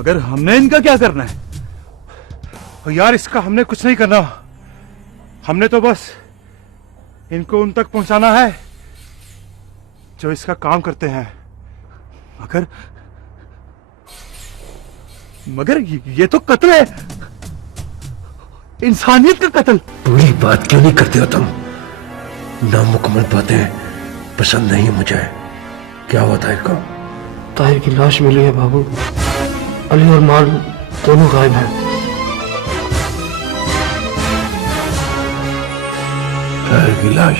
मगर हमने इनका क्या करना है? यार इसका हमने कुछ नहीं करना, हमने तो बस इनको उन तक पहुंचाना है जो इसका काम करते हैं। मगर मगर ये तो कत्ल है, इंसानियत का कत्ल। पूरी बात क्यों नहीं करते हो तुम? नामुकम्मल बातें पसंद नहीं मुझे। क्या हुआ ताहिर को? ताहिर की लाश मिली है बाबू। अली और माल दोनों गायब हैं। ताहिर की लाश?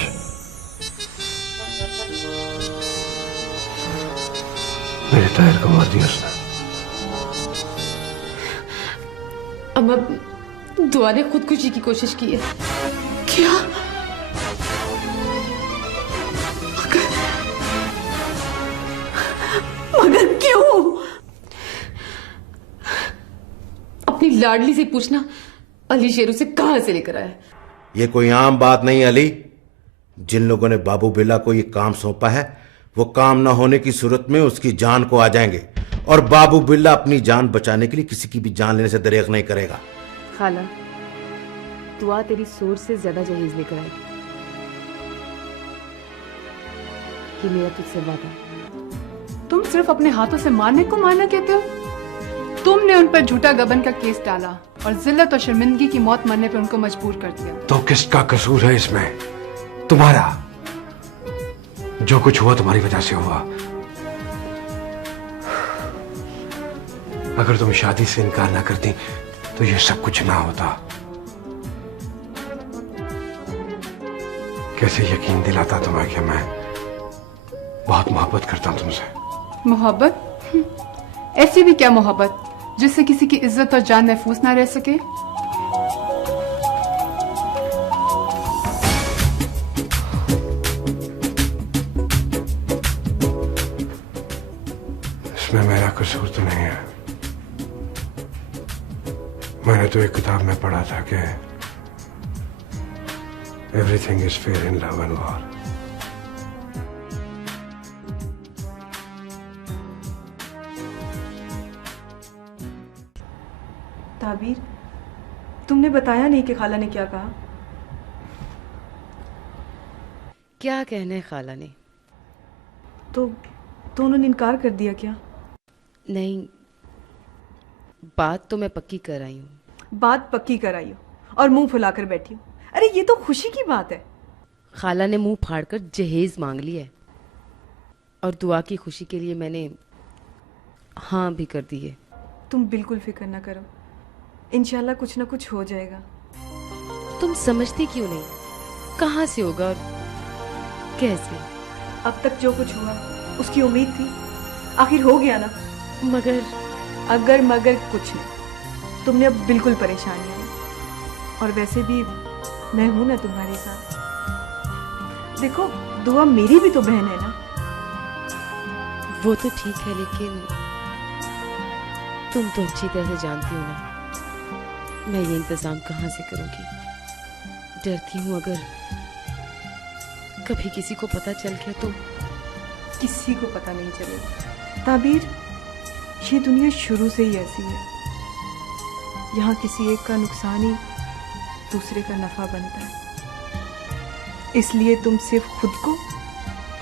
मेरे ताहिर को मार दिया उसने। अम्मा, दुआ ने खुदकुशी की कोशिश की है। क्या? मगर क्यों? अपनी लाडली से पूछना अली शेरू से कहां से लेकर आया। ये कोई आम बात नहीं अली। जिन लोगों ने बाबू बिल्ला को ये काम सौंपा है वो काम ना होने की सूरत में उसकी जान को आ जाएंगे, और बाबू बिल्ला अपनी जान बचाने के लिए किसी की भी जान लेने से दरेग नहीं करेगा। खाला, दुआ तेरी सोच से ज्यादा जहेज लेकर आएगी। ये मेरा तुझसे वादा है। तुम सिर्फ अपने हाथों से मारने को मारना कहते हो? तुमने उन पर झूठा गबन का केस डाला और जिल्लत और शर्मिंदगी की मौत मरने पर उनको मजबूर कर दिया। तो किसका कसूर है इसमें? तुम्हारा। जो कुछ हुआ तुम्हारी वजह से हुआ। अगर तुम शादी से इनकार ना करती तो ये सब कुछ ना होता। कैसे यकीन दिलाता तुम्हें कि मैं बहुत मोहब्बत करता हूं तुमसे। मोहब्बत? ऐसी भी क्या मोहब्बत जिससे किसी की इज्जत और जान महफूज ना रह सके? इसमें मेरा कसूर तो नहीं है। मैंने तो एक किताब में पढ़ा था कि everything is fair in love and war. Tabeer, तुमने बताया नहीं कि खाला ने क्या कहा? क्या कहना है खाला ने? तो उन्होंने इनकार कर दिया क्या? नहीं, बात तो मैं पक्की कर आई हूँ। बात पक्की कराई हो और मुंह फुलाकर बैठी हो। अरे ये तो खुशी की बात है। खाला ने मुंह फाड़कर जहेज मांग लिया है और दुआ की खुशी के लिए मैंने हाँ भी कर दी है। तुम बिल्कुल फिक्र ना करो, इंशाल्लाह कुछ ना कुछ हो जाएगा। तुम समझती क्यों नहीं? कहाँ से होगा और कैसे? अब तक जो कुछ हुआ उसकी उम्मीद थी, आखिर हो गया ना। मगर अगर मगर कुछ नहीं, तुमने अब बिल्कुल परेशानी है। और वैसे भी मैं हूं ना तुम्हारे साथ। देखो, दुआ मेरी भी तो बहन है ना। वो तो ठीक है, लेकिन तुम तो अच्छी तरह से जानती हो ना मैं ये इंतजाम कहाँ से करूंगी। डरती हूँ अगर कभी किसी को पता चल गया तो। किसी को पता नहीं चलेगा ताबीर। ये दुनिया शुरू से ही ऐसी है, यहाँ किसी एक का नुकसान ही दूसरे का नफा बनता है। इसलिए तुम सिर्फ खुद को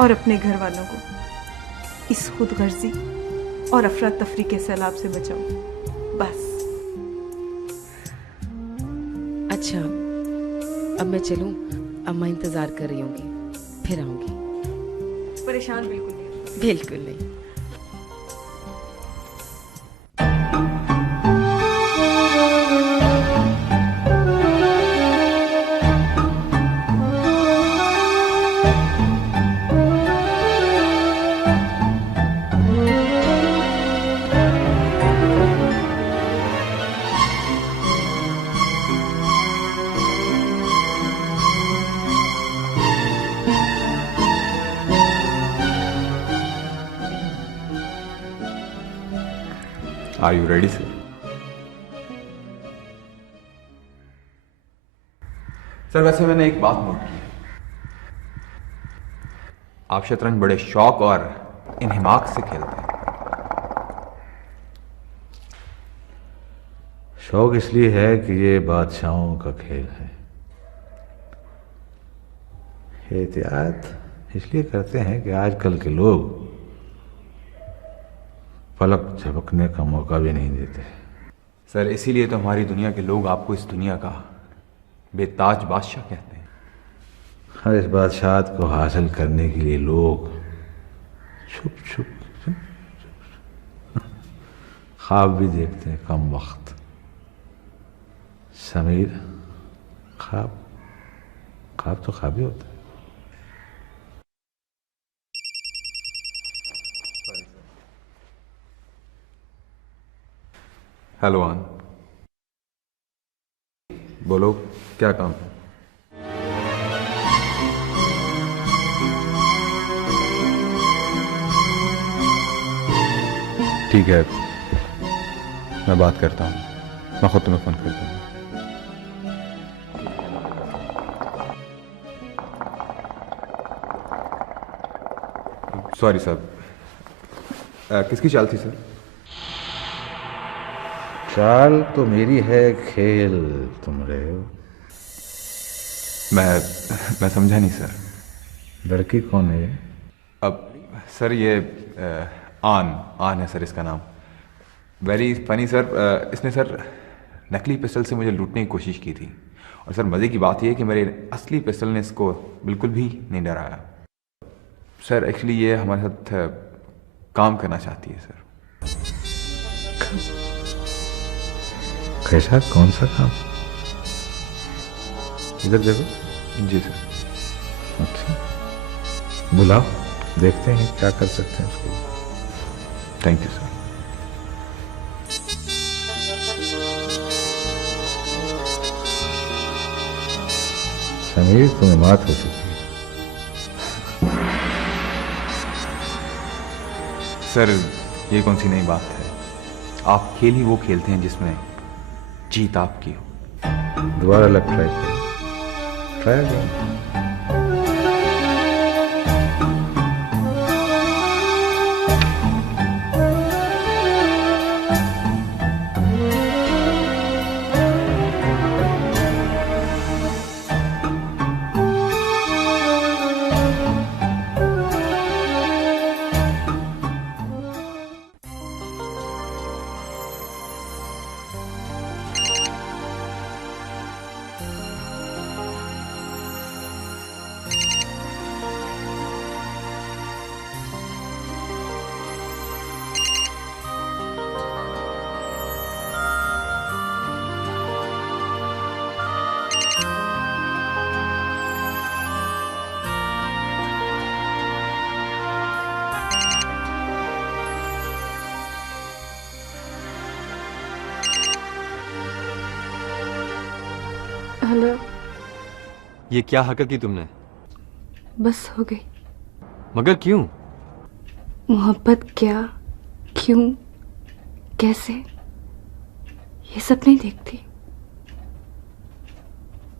और अपने घर वालों को इस खुदगर्जी और अफरा तफरी के सैलाब से बचाओ, बस। अच्छा, अब मैं चलूं? अम्मा इंतजार कर रही होंगी, फिर आऊंगी। परेशान बिल्कुल नहीं। बिल्कुल नहीं। Are you ready, sir? Sir, वैसे मैंने एक बात नोट की है। आप शतरंज बड़े शौक और इन्हिमाक से खेलते हैं। शौक इसलिए है कि ये बादशाहों का खेल है। एहतियात इसलिए करते हैं कि आजकल के लोग पलक झपकने का मौका भी नहीं देते। सर इसीलिए तो हमारी दुनिया के लोग आपको इस दुनिया का बेताज बादशाह कहते हैं। और इस बादशाहत को हासिल करने के लिए लोग छुप छुप ख्वाब भी देखते हैं कम वक्त। समीर, ख्वाब ख्वाब तो ख्वाब ही होता है। हेलो आन, बोलो क्या काम है? ठीक है, मैं बात करता हूँ, मैं खुद तुम्हें फोन करता हूँ। सॉरी साहब, किसकी चाल थी सर? चाल तो मेरी है, खेल तुम रहे हो। मैं समझा नहीं सर। लड़की कौन है? अब सर ये आन है सर इसका नाम। Very funny sir. इसने सर नकली पिस्टल से मुझे लूटने की कोशिश की थी, और सर मज़े की बात यह है कि मेरे असली पिस्टल ने इसको बिल्कुल भी नहीं डराया। सर एक्चुअली ये हमारे साथ काम करना चाहती है सर। कैसा, कौन सा काम? इधर देखो। जी सर। अच्छा, बुलाओ, देखते हैं क्या कर सकते हैं उसको। Thank you sir. समीर, तुम्हें मात हो चुकी है। सर ये कौन सी नई बात है? आप खेल ही वो खेलते हैं जिसमें जीत आपकी हो। दोबारा लग ट्राई करो, ट्राई अगेन। हेलो। ये क्या हरकत की तुमने? बस हो गई। मगर क्यों? मोहब्बत क्या, क्यों, कैसे, ये सब नहीं देखती,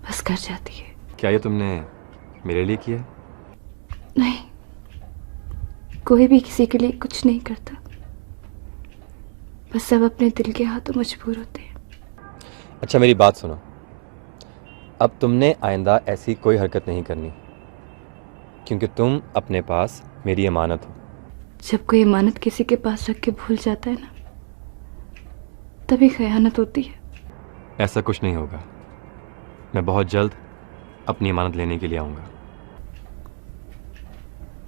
बस कर जाती है। क्या ये तुमने मेरे लिए किया? नहीं, कोई भी किसी के लिए कुछ नहीं करता, बस सब अपने दिल के हाथों मजबूर होते हैं। अच्छा मेरी बात सुनो, अब तुमने आइंदा ऐसी कोई हरकत नहीं करनी, क्योंकि तुम अपने पास मेरी अमानत हो। जब कोई अमानत किसी के पास रख के भूल जाता है ना, तभी खयानत होती है। ऐसा कुछ नहीं होगा, मैं बहुत जल्द अपनी अमानत लेने के लिए आऊँगा।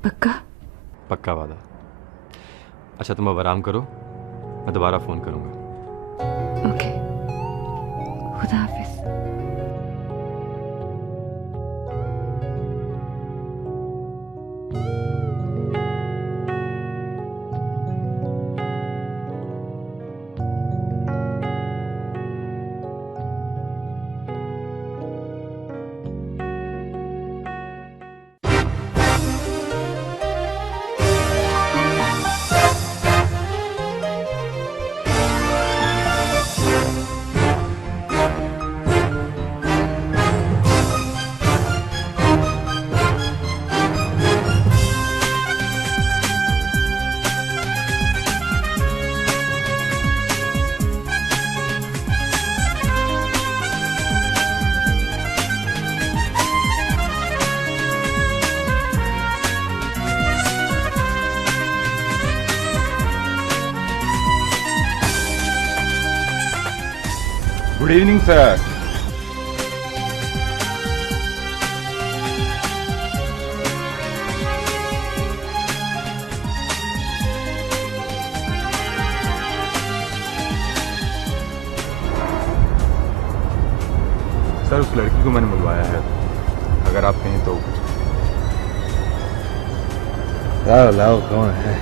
पक्का? पक्का वादा। अच्छा तुम अब आराम करो, मैं दोबारा फ़ोन करूँगा। ओके, खुदा हाफिज। Good evening sir. सर उस लड़की को मैंने बुलवाया है, अगर आप कहें तो। लाओ लाओ, कौन है?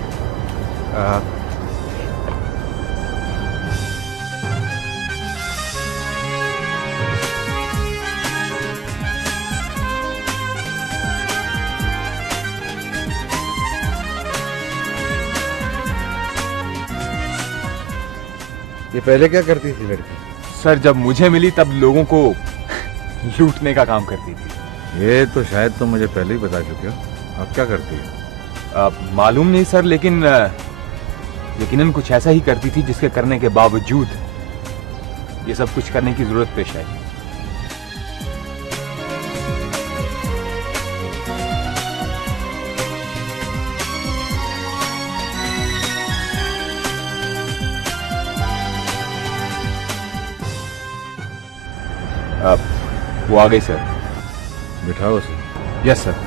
ये पहले क्या करती थी लड़की? सर जब मुझे मिली तब लोगों को लूटने का काम करती थी। ये तो शायद तुम मुझे पहले ही बता चुके हो। अब क्या करती है? मालूम नहीं सर, लेकिन यकीनन कुछ ऐसा ही करती थी जिसके करने के बावजूद ये सब कुछ करने की जरूरत पेश आई। वो आ गई सर। बिठाओ उसे। Yes sir.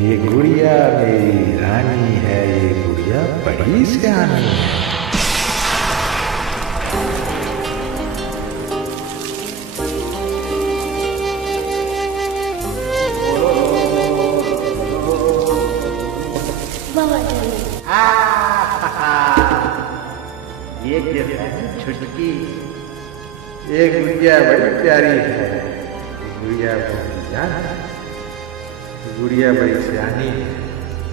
ये गुड़िया मेरी रानी है, ये गुड़िया बड़ी सियानी है। ये छुटकी, ये गुड़िया बड़ी प्यारी है, गुड़िया बड़ी जान है, गुड़िया बड़ी सियानी है।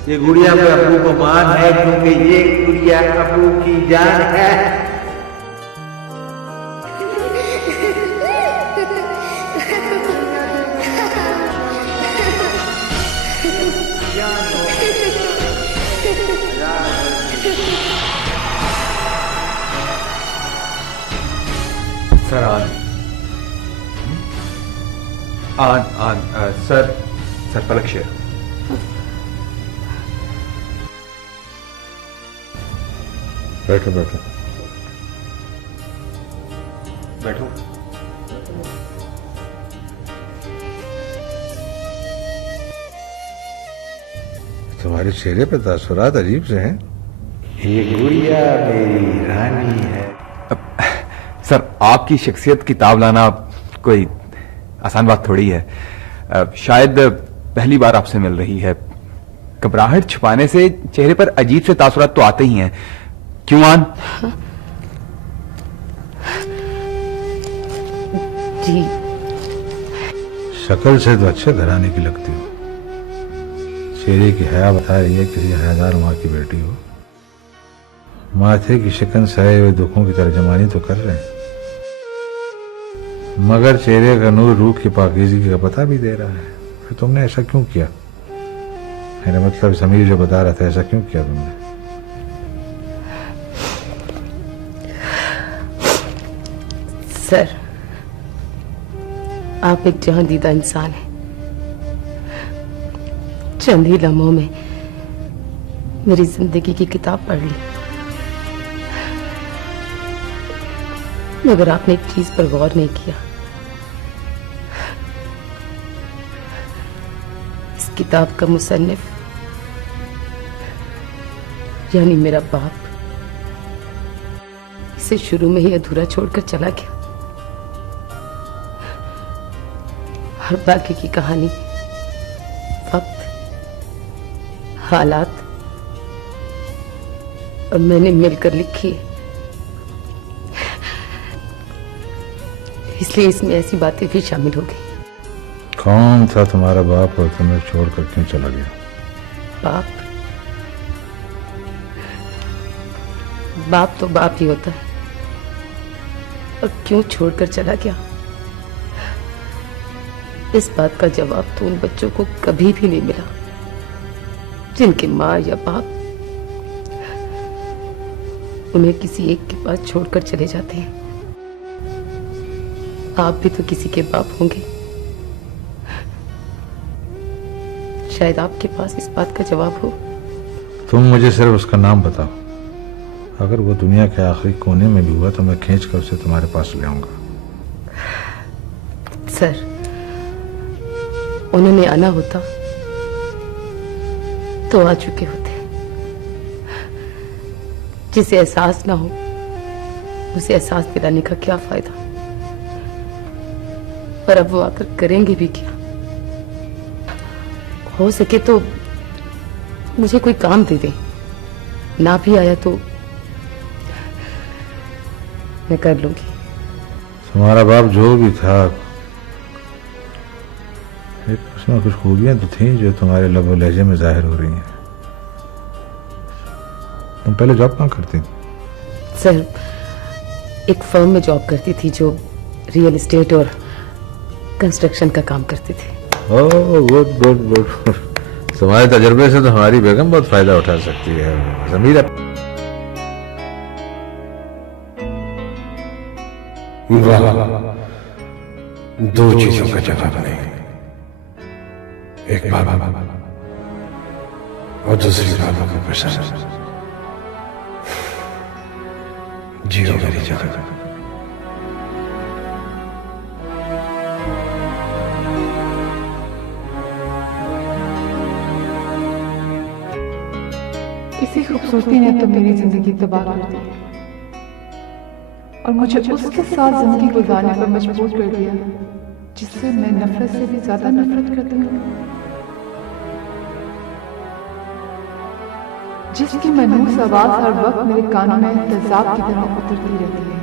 ये गुड़िया पे अबू को मान है क्योंकि ये गुड़िया अबू की जान है। सर आन सर पलक शेर। बैठो बैठो बैठो। तुम्हारे चेहरे पे तासुरात अजीब से हैं। ये गुड़िया मेरी रानी है। सर आपकी शख्सियत की ताब लाना कोई आसान बात थोड़ी है। शायद पहली बार आपसे मिल रही है। घबराहट छुपाने से चेहरे पर अजीब से तासुरात तो आते ही हैं। क्यों आन? जी। शक्ल से तो अच्छे घराने की लगती हो, चेहरे की हया बता रही है किसी हयादार माँ की बेटी हो। माथे की शिकन सहे हुए दुखों की तर्जमानी तो कर रहे हैं, मगर चेहरे का नूर रूह की पाकीज़गी का पता भी दे रहा है। फिर तुमने ऐसा क्यों किया? मेरा मतलब समीर जो बता रहा था, ऐसा क्यों किया तुमने? सर आप एक जहां दीदा इंसान हैं। चंद ही लम्हों में मेरी जिंदगी की किताब पढ़ ली, मगर आपने एक चीज पर गौर नहीं किया। किताब का मुसन्निफ यानी मेरा बाप इसे शुरू में ही अधूरा छोड़कर चला गया। और बाकी की कहानी वक्त, हालात और मैंने मिलकर लिखी है। इसलिए इसमें ऐसी बातें भी शामिल हो गई। कौन था तुम्हारा बाप और तुम्हें छोड़कर क्यों चला गया? बाप तो बाप ही होता है, और क्यों छोड़कर चला गया इस बात का जवाब तो उन बच्चों को कभी भी नहीं मिला जिनके माँ या बाप उन्हें किसी एक के पास छोड़कर चले जाते हैं। आप भी तो किसी के बाप होंगे, शायद आपके पास इस बात का जवाब हो। तुम मुझे सिर्फ उसका नाम बताओ, अगर वो दुनिया के आखिरी कोने में भी हुआ तो मैं खींच कर उसे तुम्हारे पास ले आऊंगा। सर, उन्होंने आना होता तो आ चुके होते। जिसे एहसास ना हो उसे एहसास दिलाने का क्या फायदा। पर अब वो आकर करेंगे भी क्या? हो सके तो मुझे कोई काम दे दे, ना भी आया तो मैं कर लूंगी। तुम्हारा बाप जो भी था, एक उसमें कुछ खूबियां तो थी जो तुम्हारे लबो लहजे में जाहिर हो रही हैं। तुम पहले जॉब कहाँ करती थी? सर, एक फर्म में जॉब करती थी जो रियल एस्टेट और कंस्ट्रक्शन का काम करती थी। ओह, गुड गुड गुड। तुम्हारे तजुर्बे से तो हमारी बेगम बहुत फायदा उठा सकती है। जमीर दो चीजों का जवाब नहीं, एक बाबा और दूसरी बाबा को पसंद। जियो मेरी जगह। इसी खूबसूरती ने तो मेरी जिंदगी तबाह कर दी और मुझे उसके साथ जिंदगी गुजारने पर मजबूर कर दिया जिससे मैं नफरत से भी ज्यादा नफरत करती हूँ, जिसकी मनहूस आवाज हर वक्त मेरे कानों में तेजाब की तरह उतरती रहती है।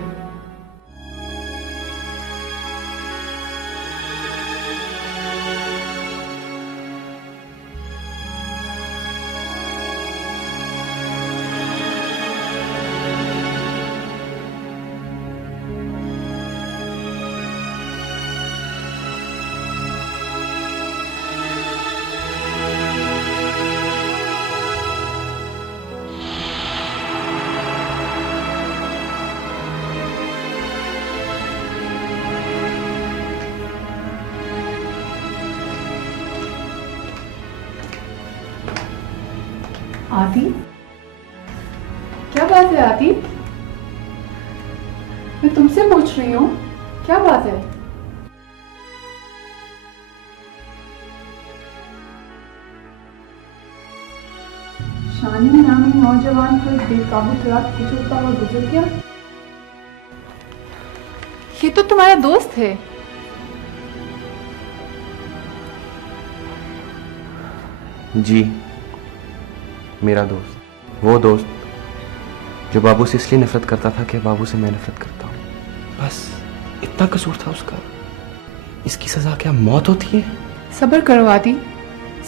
आदि, क्या बात है आदि? मैं तुमसे पूछ रही हूँ, क्या बात है? शानी नामी नौजवान को बेकाबू रात कुचलता हुआ गुजर गया। ये तो तुम्हारा दोस्त है। जी, मेरा दोस्त, वो दोस्त जो बाबू से इसलिए नफरत करता था कि बाबू से मैं नफरत करता हूँ। बस इतना कसूर था उसका। इसकी सजा क्या मौत होती है? सब्र करो आदि,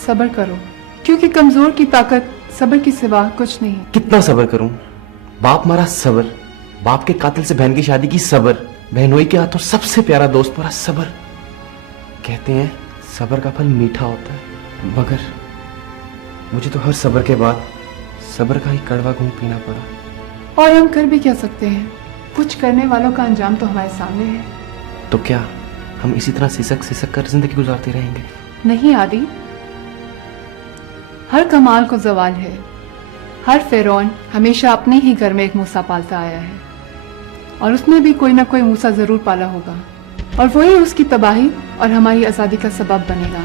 सब्र करो, क्योंकि कमजोर की ताकत सब्र की सिवा कुछ नहीं। कितना सब्र करूं? बाप मारा सब्र, बाप के कातिल से बहन की शादी की सब्र, बहनोई के हाथों सबसे प्यारा दोस्त मारा सब्र। कहते हैं सब्र का फल मीठा होता है, मगर मुझे तो हर सब्र के बाद सब्र का ही कड़वा घूंट पीना पड़ा। और हम कर भी क्या सकते हैं? कुछ करने वालों का अंजाम तो हमारे सामने है। तो क्या हम इसी तरह सिसक सिसक कर जिंदगी गुजारते रहेंगे? नहीं आदि, हर कमाल को जवाल है। हर फिरौन हमेशा अपने ही घर में एक मूसा पालता आया है, और उसने भी कोई ना कोई मूसा जरूर पाला होगा, और वही उसकी तबाही और हमारी आजादी का सबब बनेगा।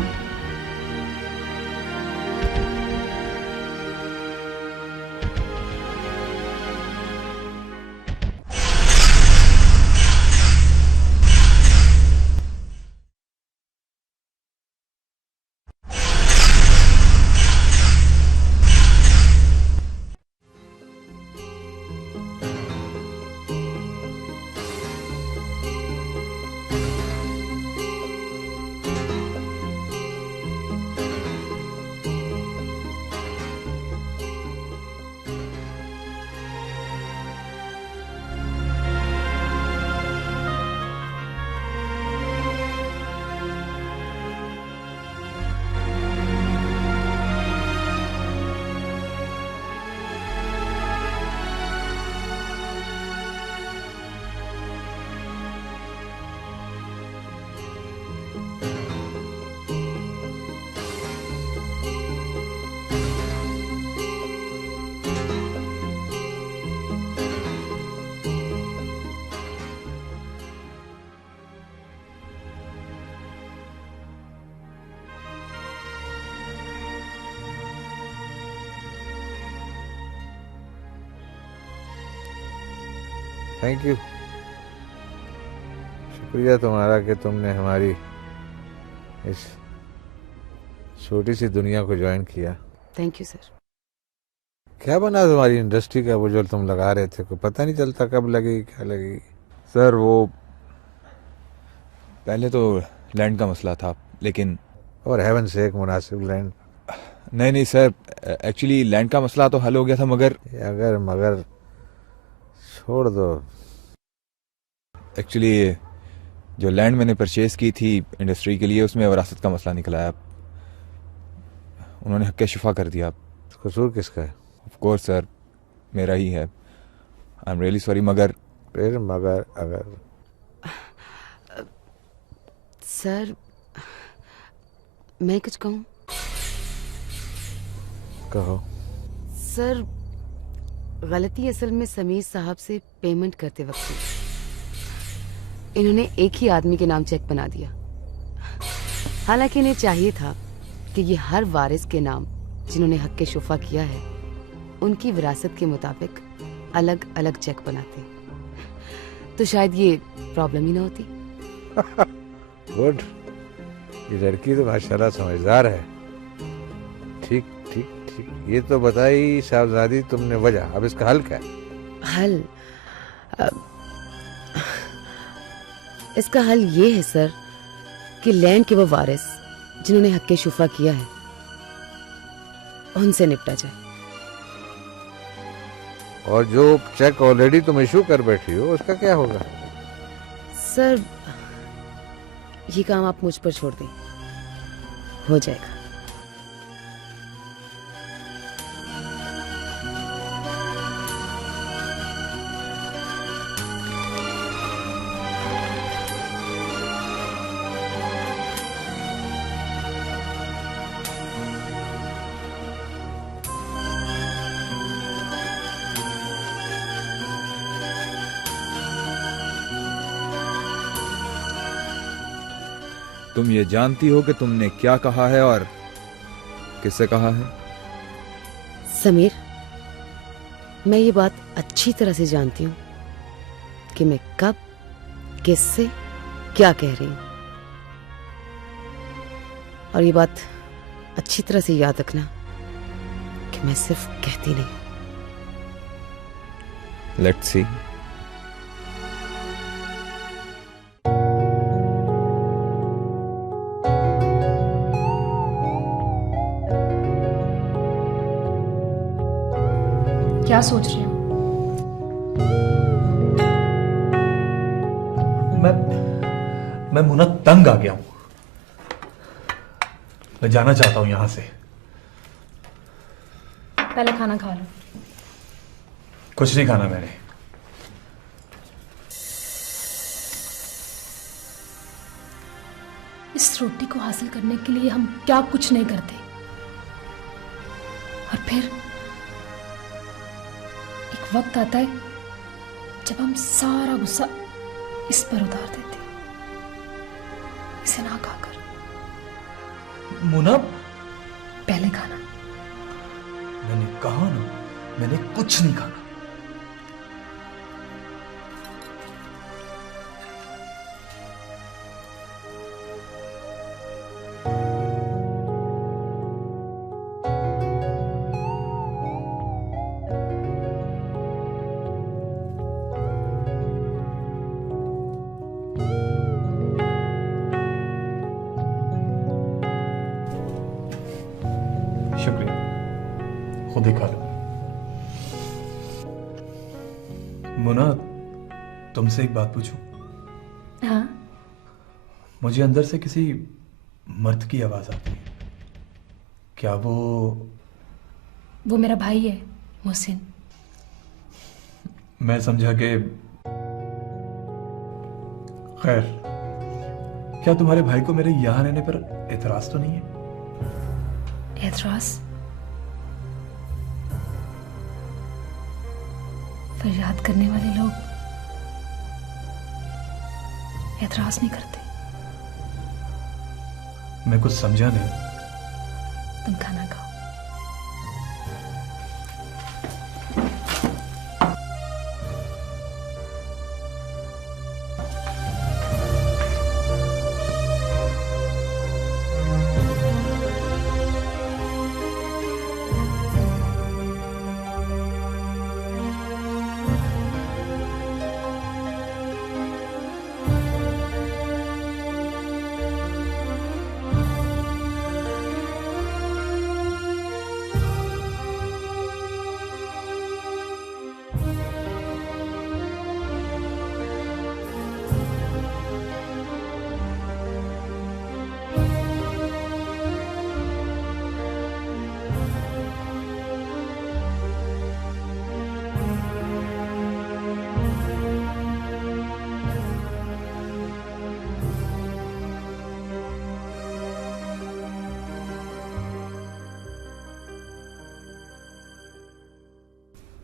थैंक यू, शुक्रिया तुम्हारा कि तुमने हमारी इस छोटी सी दुनिया को ज्वाइन किया। Thank you sir. क्या बना तुम्हारी इंडस्ट्री का वो जो तुम लगा रहे थे, कोई पता नहीं चलता कब लगेगी क्या लगेगी। सर वो पहले तो लैंड का मसला था, लेकिन और हेवन से एक मुनासिब लैंड। नहीं सर, एक्चुअली लैंड का मसला तो हल हो गया था, मगर अगर मगर छोड़ दो। एक्चुअली जो लैंड मैंने परचेज की थी इंडस्ट्री के लिए, उसमें विरासत का मसला निकला है। उन्होंने हक़ शिफा कर दिया। कसूर किसका है? ऑफ कोर्स सर, मेरा ही है। I am really sorry. मगर फिर मगर अगर सर मैं कुछ कहूँ? कहो। सर गलती असल में समीर साहब से पेमेंट करते वक्त हुई। इन्होंने एक ही आदमी के नाम चेक बना दिया। हालांकि इन्हें चाहिए था कि ये हर वारिस के नाम जिन्होंने हक़ शुफा किया है उनकी विरासत के मुताबिक अलग अलग चेक बनाते, तो शायद ये प्रॉब्लम ही ना होती। गुड, ये लड़की तो माशाल्लाह समझदार है। ठीक ठीक ठीक, ये तो बताई साहबजादी तुमने वजह, अब इसका हल क्या है? हल इसका हल ये है सर कि लैंड के वो वारिस जिन्होंने हक़ शुफा किया है उनसे निपटा जाए। और जो चेक ऑलरेडी तुम इशू कर बैठी हो उसका क्या होगा? सर ये काम आप मुझ पर छोड़ दें, हो जाएगा। तुम ये जानती हो कि तुमने क्या कहा है और किससे कहा है? समीर, मैं ये बात अच्छी तरह से जानती हूँ कि मैं कब किससे क्या कह रही हूँ, और ये बात अच्छी तरह से याद रखना कि मैं सिर्फ कहती नहीं। Let's see. क्या सोच रही हूँ? मैं मुन्ना तंग आ गया हूं। मैं जाना चाहता हूं यहां से। पहले खाना खा लो। कुछ नहीं खाना मैंने। इस रोटी को हासिल करने के लिए हम क्या कुछ नहीं करते, और फिर एक वक्त आता है जब हम सारा गुस्सा इस पर उतार देते, इसे ना खाकर। मुन्ना, पहले खाना। मैंने कहा ना, मैंने कुछ नहीं खाना। शुक्रिया, खुद ही खा लो। मुन्ना, तुमसे एक बात पूछूं? हाँ। मुझे अंदर से किसी मर्द की आवाज आती है। क्या वो मेरा भाई है, मोहसिन। मैं समझा कि खैर, क्या तुम्हारे भाई को मेरे यहां रहने पर एतराज तो नहीं है? एतराज? फरियाद करने वाले लोग एतराज नहीं करते। मैं कुछ समझा नहीं। तुम खाना खाओ।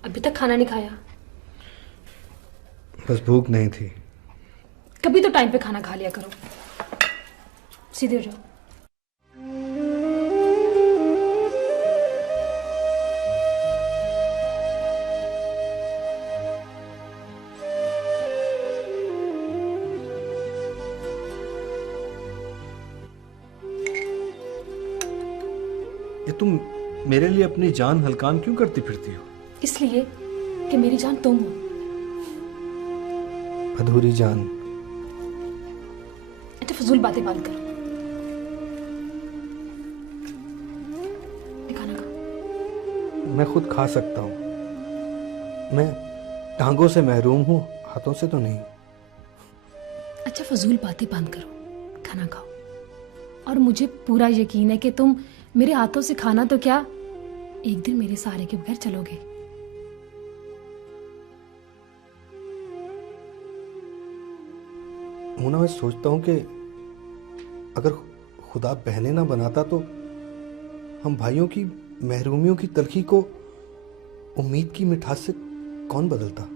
अभी तक खाना नहीं खाया? बस भूख नहीं थी। कभी तो टाइम पे खाना खा लिया करो। सीधे हो जाओ। ये तुम मेरे लिए अपनी जान हलकान क्यों करती फिरती हो? इसलिए कि मेरी जान तुम हो। अधूरी जान। अच्छा फजूल बातें बंद करो। खाना खा। मैं खुद खा सकता हूँ। मैं टांगों से महरूम हूँ, हाथों से तो नहीं। अच्छा फजूल बातें बंद करो, खाना खाओ। और मुझे पूरा यकीन है कि तुम मेरे हाथों से खाना तो क्या, एक दिन मेरे सहारे के बगैर चलोगे। मोना, मैं सोचता हूँ कि अगर खुदा बहनें ना बनाता तो हम भाइयों की महरूमियों की तलखी को उम्मीद की मिठास से कौन बदलता।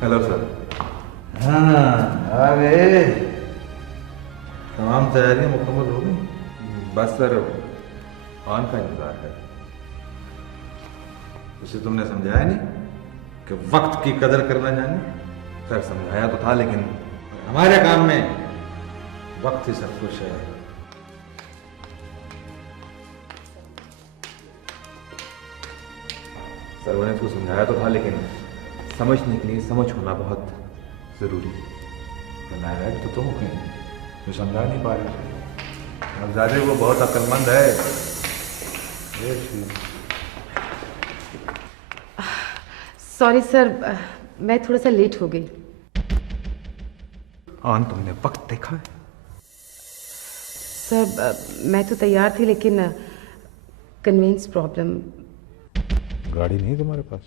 Hello sir. हाँ आ गए। तमाम तैयारियां मुकम्मल हो गई? बस सर ऑन का इंतजार है। उसे तुमने समझाया नहीं कि वक्त की कदर करना जाने? सर समझाया तो था लेकिन हमारे काम में वक्त ही सब कुछ है। सर मैंने उसको समझाया तो था लेकिन समझने के लिए समझ होना बहुत जरूरी है। नारायण तो तुम हो, जो समझा नहीं पा रहे। अब ज्यादा वो बहुत अक्लमंद है। सॉरी सर, मैं थोड़ा सा लेट हो गई। ऑन तुमने वक्त देखा है? सर मैं तो तैयार थी लेकिन कन्वेंस प्रॉब्लम। गाड़ी नहीं तुम्हारे पास?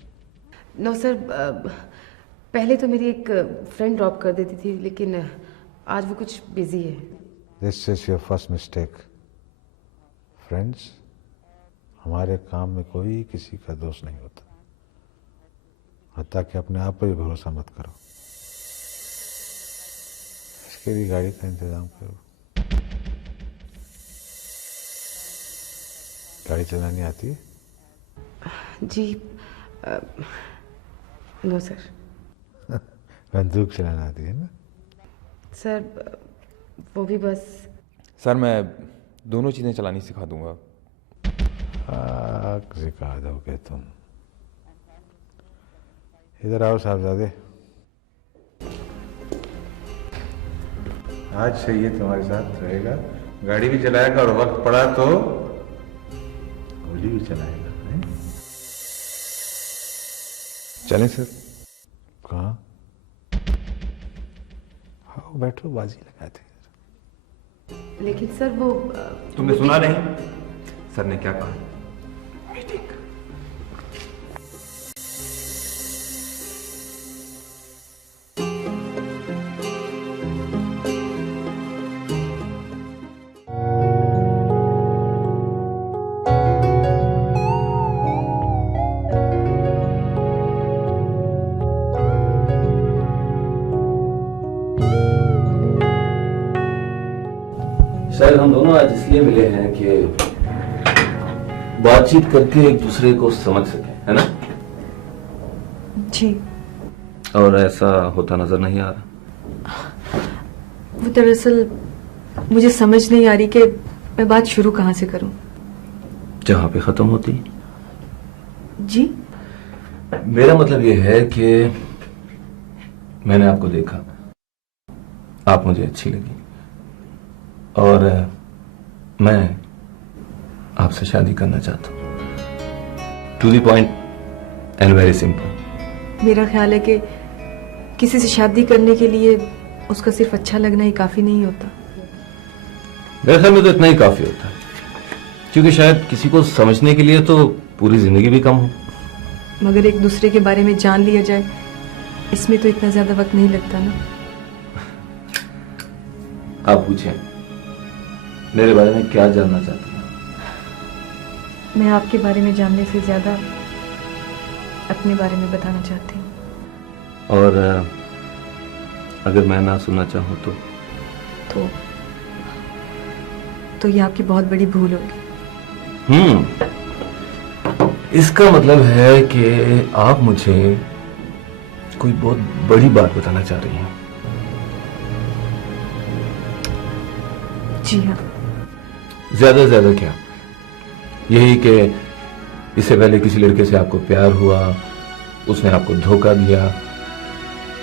नो सर, पहले तो मेरी एक फ्रेंड ड्रॉप कर देती थी लेकिन आज वो कुछ बिजी है। This is your first mistake. Friends, हमारे काम में कोई किसी का दोस्त नहीं होता, हत्ता कि अपने आप पर भी भरोसा मत करो। इसके लिए गाड़ी का इंतजाम करो। गाड़ी चलानी आती है? जी नो सर। बंदूक चलाना आती है ना? सर वो भी बस। सर मैं दोनों चीज़ें चलानी सिखा दूंगा। सिखा दोगे तुम? इधर आओ साहबजादे, आज से ये तुम्हारे साथ रहेगा। गाड़ी भी चलाएगा और वक्त पड़ा तो गोली भी चलाएगा। चलें सर? कहाँ? आओ बैठो, बाजी लगाते। लेकिन सर वो तुमने सुना नहीं सर ने क्या कहा? मीटिंग। शायद हम दोनों आज इसलिए मिले हैं कि बातचीत करके एक दूसरे को समझ सके, है ना? जी। और ऐसा होता नजर नहीं आ रहा। वो दरअसल मुझे समझ नहीं आ रही कि मैं बात शुरू कहाँ से करूं। जहां पे खत्म होती। जी? मेरा मतलब यह है कि मैंने आपको देखा, आप मुझे अच्छी लगी और मैं आपसे शादी करना चाहता हूं। To the point and very simple. मेरा ख्याल है कि किसी से शादी करने के लिए उसका सिर्फ अच्छा लगना ही काफी नहीं होता। मेरे ख्याल में तो इतना ही काफी होता है, क्योंकि शायद किसी को समझने के लिए तो पूरी जिंदगी भी कम हो। मगर एक दूसरे के बारे में जान लिया जाए, इसमें तो इतना ज्यादा वक्त नहीं लगता ना। आप पूछें, मेरे बारे में क्या जानना चाहती हैं? मैं आपके बारे में जानने से ज्यादा अपने बारे में बताना चाहती हूँ। और अगर मैं ना सुनना चाहूँ तो ये आपकी बहुत बड़ी भूल होगी। इसका मतलब है कि आप मुझे कोई बहुत बड़ी बात बताना चाह रही हैं। जी हाँ। ज्यादा ज्यादा क्या? यही कि इससे पहले किसी लड़के से आपको प्यार हुआ, उसने आपको धोखा दिया,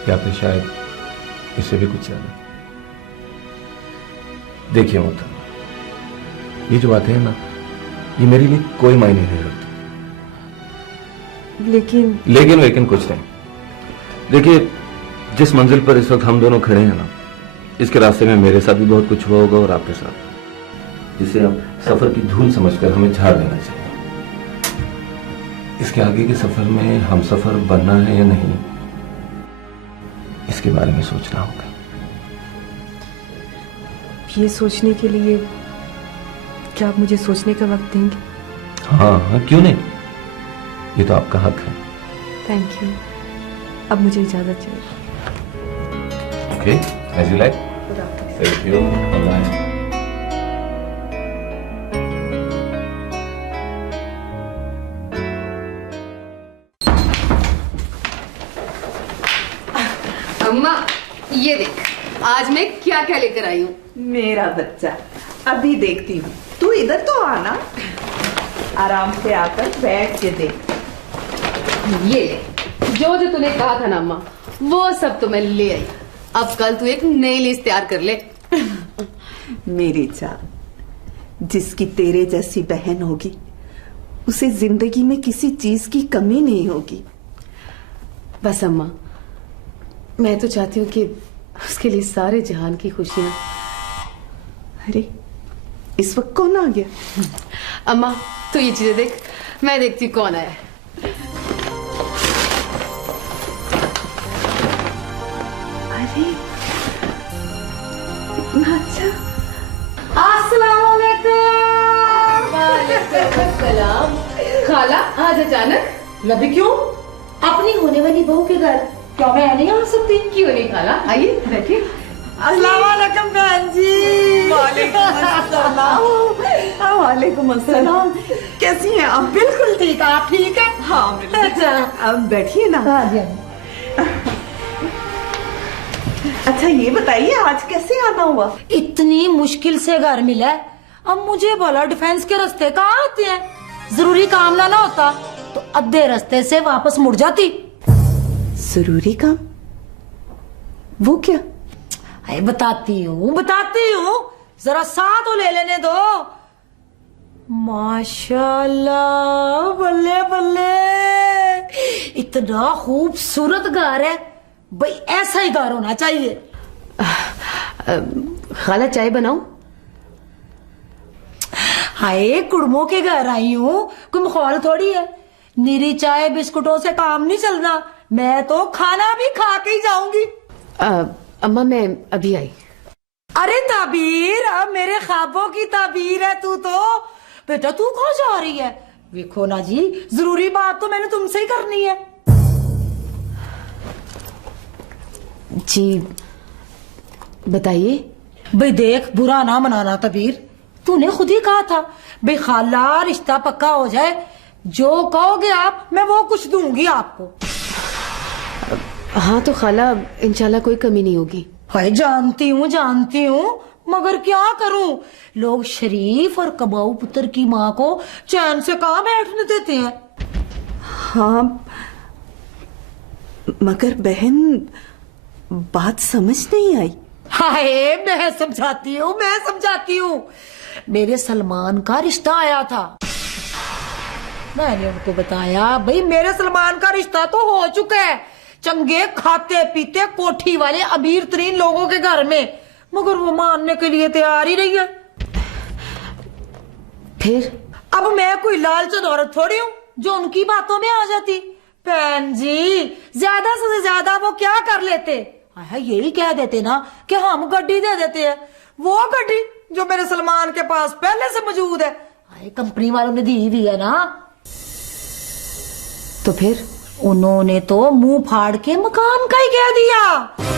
या फिर शायद इससे भी कुछ ज्यादा। देखिए मोहतरमा, ये जो बातें हैं ना, ये मेरे लिए कोई मायने नहीं रखती। लेकिन कुछ नहीं। देखिए, जिस मंजिल पर इस वक्त हम दोनों खड़े हैं ना, इसके रास्ते में मेरे साथ भी बहुत कुछ हुआ होगा और आपके साथ, जिसे आप सफर की धूल समझकर हमें झाड़ देना चाहिए। इसके आगे के सफर में हम सफर बनना है या नहीं, इसके बारे में सोचना होगा। ये सोचने के लिए क्या आप मुझे सोचने का वक्त देंगे? हाँ, क्यों नहीं, ये तो आपका हक है। Thank you. अब मुझे इजाजत चाहिए। Okay, as you like. Thank you. Bye. अम्मा, ये देख, आज मैं क्या क्या लेकर आई हूँ। मेरा बच्चा, अभी देखती हूँ। तू इधर तो आना, आराम से आकर बैठ के देख। ये ले, जो जो तूने कहा था ना अम्मा, वो सब तो मैं ले आई। अब कल तू एक नई लिस्ट तैयार कर ले। मेरी जान, जिसकी तेरे जैसी बहन होगी, उसे जिंदगी में किसी चीज की कमी नहीं होगी। बस अम्मा, मैं तो चाहती हूँ कि उसके लिए सारे जहान की खुशियां। अरे, इस वक्त कौन आ गया? अम्मा, तो ये चीजें देख, मैं देखती हूँ कौन आया है। अरे, इतना अच्छा। अस्सलाम। खाला, आज अचानक? लभी क्यों? अपनी होने वाली बहू के घर क्या मैं नहीं आ सकती? क्यों नहीं खाला, आइए बैठिए। अस्सलाम वालेकुम बहन जी। वालेकुम अस्सलाम। कैसी हैं आप? बिल्कुल ठीक, आप ठीक है? हाँ बिल्कुल। अच्छा, अब बैठिए ना। हाँ जी। अच्छा ये बताइए, आज कैसे आना हुआ? इतनी मुश्किल से घर मिला है, अब मुझे भला डिफेंस के रास्ते कहाँ आते हैं? जरूरी काम ना होता तो आधे रास्ते से वापस मुड़ जाती। जरूरी काम? वो क्या? बताती हूँ, जरा साथ तो ले लेने दो। माशाल्लाह, बल्ले बल्ले, इतना खूबसूरत घर है भाई, ऐसा ही घर होना चाहिए। खाला, चाय बनाऊं? हाय, कुड़मों के घर आई हूँ, कोई मखौल थोड़ी है। निरी चाय बिस्कुटों से काम नहीं चलना, मैं तो खाना भी खा के ही जाऊंगी। अम्मा, मैं अभी आई। अरे ताबीर, अब मेरे ख्वाबों की ताबीर है तू तो। बेटा तू कहाँ जा रही है? देखो ना जी, जरूरी बात तो मैंने तुमसे ही करनी है। जी बताइए। भाई देख, बुरा ना मनाना तबीर, तूने खुद ही कहा था भाई खाला रिश्ता पक्का हो जाए, जो कहोगे आप मैं वो कुछ दूंगी आपको। हाँ तो खाला, इंशाल्लाह कोई कमी नहीं होगी। हाय जानती हूँ, मगर क्या करूं, लोग शरीफ और कबाऊ पुत्र की माँ को चैन से कहाँ बैठने देते हैं। हाँ मगर बहन बात समझ नहीं आई। हाय मैं समझाती हूँ। मेरे सलमान का रिश्ता आया था, मैंने उनको बताया भाई मेरे सलमान का रिश्ता तो हो चुका है, चंगे खाते पीते कोठी वाले अमीर तरीन लोगों के घर में, मगर वो मानने के लिए तैयार ही नहीं है। फिर अब मैं कोई लालचन औरत थोड़ी हूँ जो उनकी बातों में आ जाती। बहन जी ज्यादा से ज्यादा वो क्या कर लेते, यही कह देते ना कि हम गड्डी दे देते हैं, वो गड्डी जो मेरे सलमान के पास पहले से मौजूद है, कंपनी वालों ने दी हुई है ना। तो फिर उन्होंने तो मुंह फाड़ के मकान का ही कह दिया।